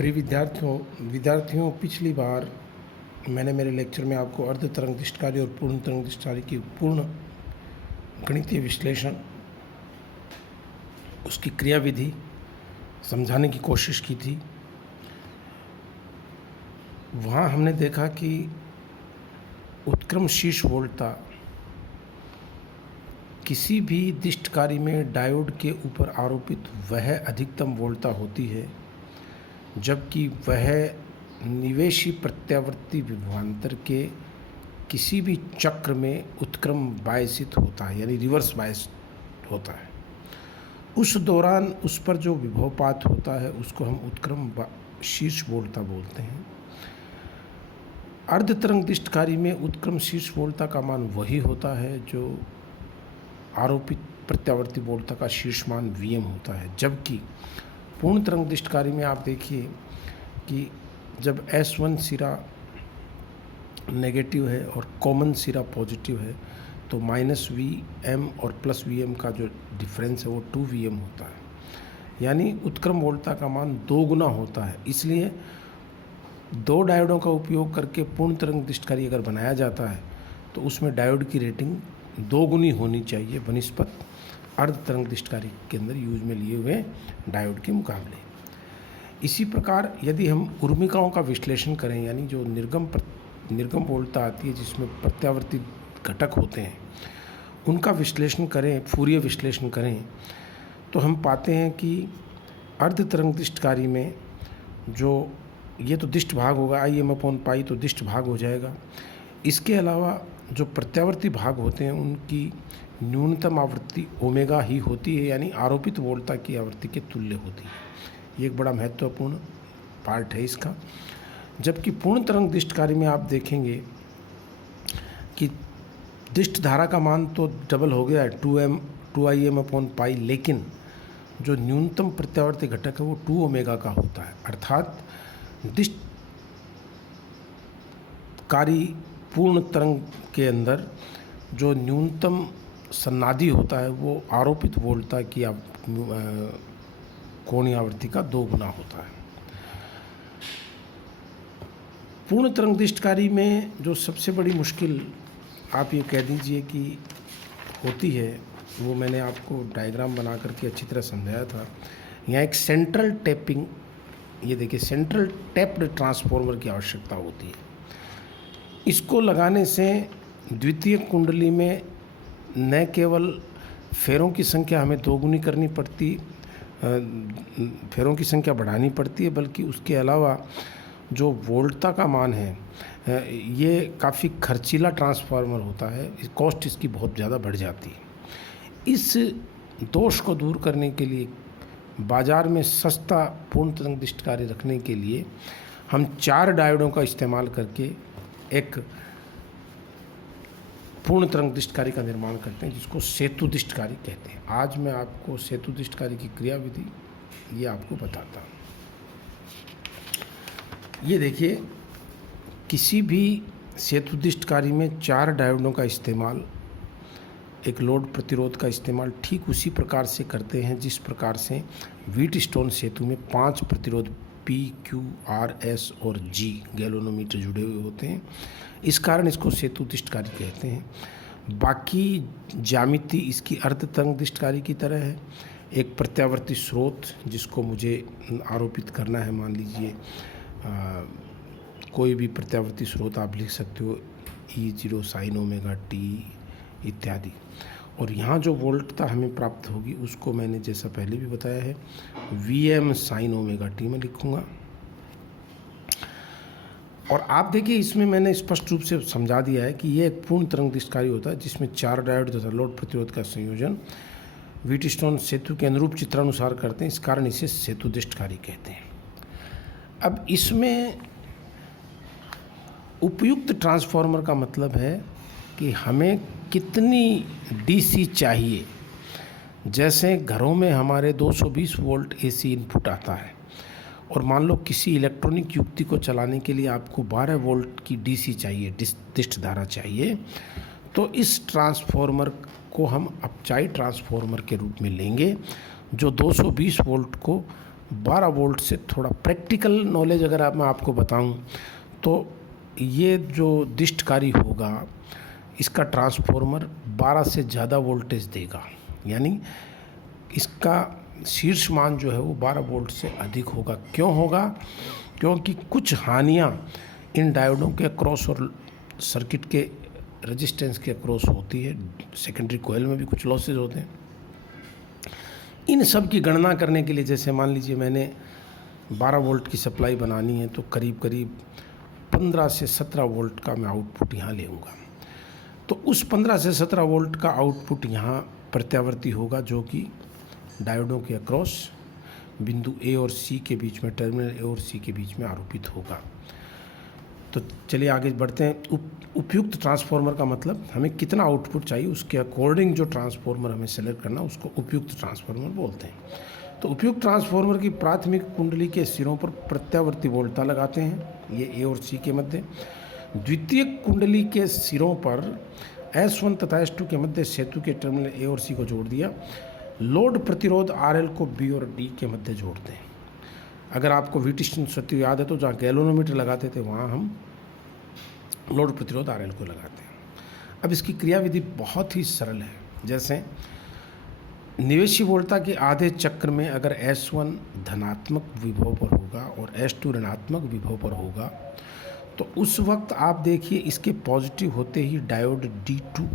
प्रिय विद्यार्थियों पिछली बार मैंने मेरे लेक्चर में आपको अर्ध तरंग दिष्टकारी और पूर्ण तरंग दिष्टकारी की पूर्ण गणितीय विश्लेषण, उसकी क्रियाविधि समझाने की कोशिश की थी। वहाँ हमने देखा कि उत्क्रम शीर्ष वोल्टता किसी भी दिष्टकारी में डायोड के ऊपर आरोपित वह अधिकतम वोल्टता होती है जबकि वह निवेशी प्रत्यावर्ती विभवांतर के किसी भी चक्र में उत्क्रम बायसित होता है, यानी रिवर्स बायस होता है। उस दौरान उस पर जो विभवपात होता है उसको हम उत्क्रम शीर्ष वोल्टता बोलते हैं। अर्ध तरंग दिष्टकारी में उत्क्रम शीर्ष वोल्टता का मान वही होता है जो आरोपित प्रत्यावर्ती वोल्टता का शीर्ष मान Vm होता है, जबकि पूर्ण तरंग दिष्टकारी में आप देखिए कि जब S1 सिरा नेगेटिव है और कॉमन सिरा पॉजिटिव है तो -Vm और +Vm का जो डिफरेंस है वो 2Vm होता है, यानी उत्क्रम वोल्टता का मान 2 गुना होता है। इसलिए दो डायोडों का उपयोग करके पूर्ण तरंग दिष्टकारी अगर बनाया जाता है तो उसमें डायोड की रेटिंग 2 गुनी होनी चाहिए बनिस्पत अर्ध तरंग दिष्टकारी के अंदर यूज में लिए हुए डायोड के मुकाबले। इसी प्रकार यदि हम उर्मिकाओं का विश्लेषण करें, यानी जो निर्गम वोल्टता आती है जिसमें प्रत्यावर्ती घटक होते हैं, उनका विश्लेषण करें, फूरियर विश्लेषण करें, तो हम पाते हैं कि अर्ध तरंग दिष्टकारी में जो ये तो दिष्ट भाग होगा, Im/π तो दिष्ट भाग हो जाएगा। इसके अलावा जो प्रत्यावर्ती भाग होते हैं उनकी न्यूनतम आवृत्ति ओमेगा ही होती है, यानी आरोपित वोल्टता की आवृत्ति के तुल्य होती है। ये एक बड़ा महत्वपूर्ण पार्ट है इसका। जबकि पूर्ण तरंग दिष्टकारी में आप देखेंगे कि दिष्ट धारा का मान तो डबल हो गया है 2Im/π, लेकिन जो न्यूनतम प्रत्यावर्ती घटक है वो 2 ओमेगा का होता है, अर्थात दिष्टकारी पूर्ण तरंग के अंदर जो न्यूनतम सन्नादि होता है वो आरोपित वोल्टता की कोणीय आवृत्ति का 2 गुना होता है। पूर्ण तरंग दिष्टकारी में जो सबसे बड़ी मुश्किल आप ये कह दीजिए कि होती है, वो मैंने आपको डायग्राम बना करके अच्छी तरह समझाया था। यहाँ एक सेंट्रल टैपिंग, ये देखिए सेंट्रल टैप्ड ट्रांसफार्मर की आवश्यकता होती है। इसको लगाने से द्वितीय कुंडली में न केवल फेरों की संख्या हमें 2 गुनी करनी पड़ती, फेरों की संख्या बढ़ानी पड़ती है, बल्कि उसके अलावा जो वोल्टता का मान है ये काफ़ी खर्चीला ट्रांसफार्मर होता है, कॉस्ट इसकी बहुत ज़्यादा बढ़ जाती है। इस दोष को दूर करने के लिए बाज़ार में सस्ता पूर्ण तरंग दिष्टकारी रखने के लिए हम 4 डायोडों का इस्तेमाल करके एक पूर्ण तरंग दिष्टकारी का निर्माण करते हैं जिसको सेतु दिष्टकारी कहते हैं। आज मैं आपको सेतु दिष्टकारी की क्रियाविधि ये आपको बताता हूँ। ये देखिए, किसी भी सेतु दिष्टकारी में 4 डायोडों का इस्तेमाल, एक लोड प्रतिरोध का इस्तेमाल ठीक उसी प्रकार से करते हैं जिस प्रकार से व्हीटस्टोन सेतु में 5 प्रतिरोध P, Q, R, S और G गैल्वेनोमीटर जुड़े हुए होते हैं। इस कारण इसको सेतु दिष्टकारी कहते हैं। बाकी ज्यामिति इसकी अर्ध तरंग दिष्टकारी की तरह है। एक प्रत्यावर्ती स्रोत जिसको मुझे आरोपित करना है, मान लीजिए कोई भी प्रत्यावर्ती स्रोत आप लिख सकते हो, E0 sin ओमेगा t इत्यादि। और यहाँ जो वोल्टता हमें प्राप्त होगी उसको मैंने जैसा पहले भी बताया है Vm sin ओमेगा t में लिखूँगा। और आप देखिए इसमें मैंने स्पष्ट रूप से समझा दिया है कि ये एक पूर्ण तरंग दिष्टकारी होता है जिसमें 4 डायोड तथा लोड प्रतिरोध का संयोजन व्हीटस्टोन सेतु के अनुरूप चित्रानुसार करते हैं, इस कारण इसे सेतु दिष्टकारी कहते हैं। अब इसमें उपयुक्त ट्रांसफार्मर का मतलब है कि हमें कितनी DC चाहिए। जैसे घरों में हमारे 220 वोल्ट AC इनपुट आता है और मान लो किसी इलेक्ट्रॉनिक युक्ति को चलाने के लिए आपको 12 वोल्ट की DC चाहिए, दिष्ट धारा चाहिए, तो इस ट्रांसफार्मर को हम अपचाई ट्रांसफार्मर के रूप में लेंगे जो 220 वोल्ट को 12 वोल्ट से थोड़ा प्रैक्टिकल नॉलेज अगर मैं आपको बताऊं तो ये जो दिष्टकारी होगा इसका ट्रांसफॉर्मर 12 से ज़्यादा वोल्टेज देगा, यानी इसका शीर्ष मान जो है वो 12 वोल्ट से अधिक होगा। क्यों होगा? क्योंकि कुछ हानियाँ इन डायोडों के अक्रॉस और सर्किट के रेजिस्टेंस के अक्रॉस होती है। सेकेंडरी कोयल में भी कुछ लॉसेज होते हैं। इन सब की गणना करने के लिए, जैसे मान लीजिए मैंने 12 वोल्ट की सप्लाई बनानी है तो करीब करीब 15 से 17 वोल्ट का मैं आउटपुट यहाँ लेऊँगा। तो उस 15 से 17 वोल्ट का आउटपुट यहाँ प्रत्यावर्ती होगा, जो कि डायोडों के अक्रॉस बिंदु ए और सी के बीच में, टर्मिनल ए और सी के बीच में आरोपित होगा। तो चलिए आगे बढ़ते हैं। उपयुक्त ट्रांसफार्मर का मतलब हमें कितना आउटपुट चाहिए, उसके अकॉर्डिंग जो ट्रांसफार्मर हमें सेलेक्ट करना उसको उपयुक्त ट्रांसफार्मर बोलते हैं। तो उपयुक्त ट्रांसफार्मर की प्राथमिक कुंडली के सिरों पर प्रत्यावर्ती वोल्टता लगाते हैं, ये ए और सी के मध्य। द्वितीयक कुंडली के सिरों पर S1 तथा S2 के मध्य सेतु के टर्मिनल ए और सी को जोड़ दिया। लोड प्रतिरोध RL को B और D के मध्य जोड़ते हैं। अगर आपको VT सत्य याद है तो जहाँ गैल्वेनोमीटर लगाते थे वहाँ हम लोड प्रतिरोध RL को लगाते हैं। अब इसकी क्रियाविधि बहुत ही सरल है। जैसे निवेशी वोल्टता के आधे चक्र में अगर S1 धनात्मक विभव पर होगा और S2 ऋणात्मक विभव पर होगा तो उस वक्त आप देखिए इसके पॉजिटिव होते ही डायोड D2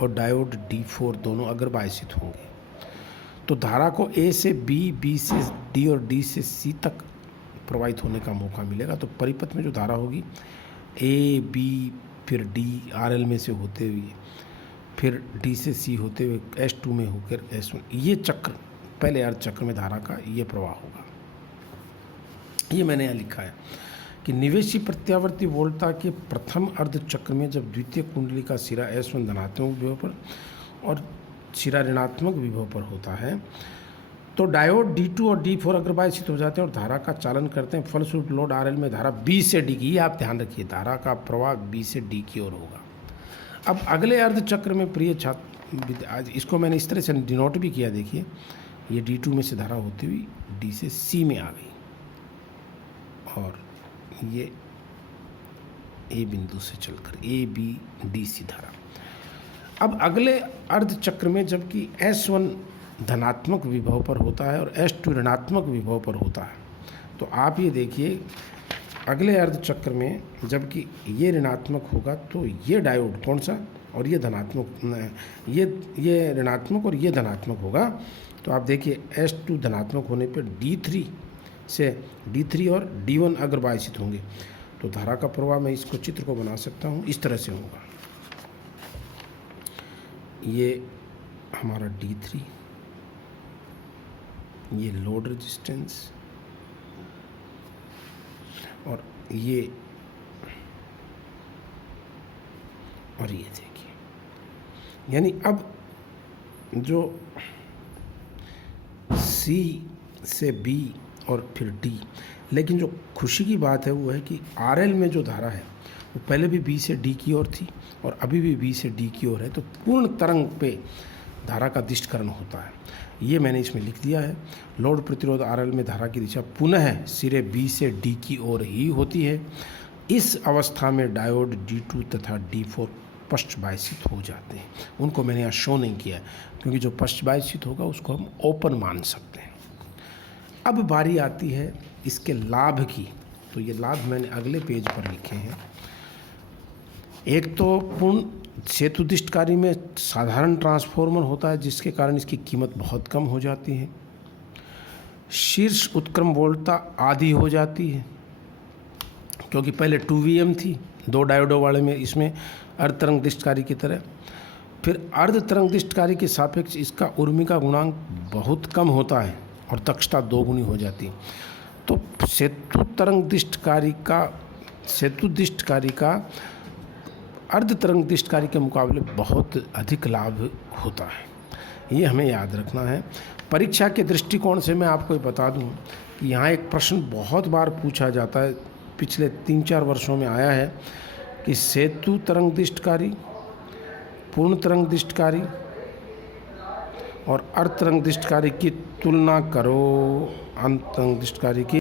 और डायोड D4 दोनों अग्रबायसित होंगे। तो धारा को A से B, B से D और D से C तक प्रवाहित होने का मौका मिलेगा। तो परिपथ में जो धारा होगी A, B, फिर D, RL में से होते हुए, फिर D से C होते हुए S2 में होकर S1, ये चक्र, पहले अर्ध चक्र में धारा का ये प्रवाह होगा। ये मैंने यहाँ लिखा है कि निवेशी प्रत्यावर्ती वोल्टता के प्रथम अर्ध चक्र में जब द्वितीय कुंडली का सिरा S1 धनात्मक विभव पर और सिरा ऋणात्मक विभव पर होता है तो डायोड D2 और D4 अग्रबायसित हो जाते हैं और धारा का चालन करते हैं। फलस्वरूप लोड RL में धारा B से D की, आप ध्यान रखिए, धारा का प्रवाह B से D की ओर होगा। अब अगले अर्ध चक्र में प्रिय छात्र, आज इसको मैंने इस तरह से डिनोट भी किया, देखिए ये D2 में से धारा होती हुई D से C में आ गई और ये A बिंदु से चलकर A, B, D, C धारा। अब अगले अर्ध चक्र में जबकि S1 धनात्मक विभव पर होता है और S2 ऋणात्मक विभव पर होता है, तो आप ये देखिए अगले अर्ध चक्र में जबकि ये ऋणात्मक होगा तो ये डायोड कौन सा, और ये धनात्मक, ये ऋणात्मक और ये धनात्मक होगा। तो आप देखिए S2 धनात्मक होने पर D3 से D3 और D1 अग्रबायसित होंगे। तो धारा का प्रवाह, मैं इसको चित्र को बना सकता हूँ, इस तरह से होगा। ये हमारा D3, ये लोड रेजिस्टेंस और ये देखिए, यानी अब जो C से B और फिर D, लेकिन जो खुशी की बात है वो है कि RL में जो धारा है वो पहले भी B से D की ओर थी और अभी भी B से D की ओर है। तो पूर्ण तरंग पे धारा का दिष्टकरण होता है, ये मैंने इसमें लिख दिया है। लोड प्रतिरोध RL में धारा की दिशा पुनः सिरे B से D की ओर ही होती है। इस अवस्था में डायोड D2 तथा D4 पश्चबायसित हो जाते हैं। उनको मैंने यहाँ शो नहीं किया क्योंकि जो पश्चबायसित होगा उसको हम ओपन मान सकते हैं। अब बारी आती है इसके लाभ की। तो ये लाभ मैंने अगले पेज पर लिखे हैं। एक तो पूर्ण सेतु दिष्टकारी में साधारण ट्रांसफार्मर होता है जिसके कारण इसकी कीमत बहुत कम हो जाती है। शीर्ष उत्क्रम वोल्टता आधी हो जाती है क्योंकि पहले 2 VM थी 2 डायोडों वाले में, इसमें अर्ध तरंग दिष्टकारी की तरह। फिर अर्ध तरंग दिष्टकारी के सापेक्ष इसका उर्मिका गुणांक बहुत कम होता है और दक्षता 2 गुनी हो जाती है। तो सेतु दिष्टकारी का अर्ध तरंग दिष्टकारी के मुकाबले बहुत अधिक लाभ होता है, ये हमें याद रखना है। परीक्षा के दृष्टिकोण से मैं आपको बता दूं कि यहाँ एक प्रश्न बहुत बार पूछा जाता है, पिछले 3-4 वर्षों में आया है कि सेतु तरंग दिष्टकारी, पूर्ण तरंग दिष्टकारी और अर्ध तरंग दृष्टिकारी की तुलना करो अंत तरंग दृष्टिकारी की।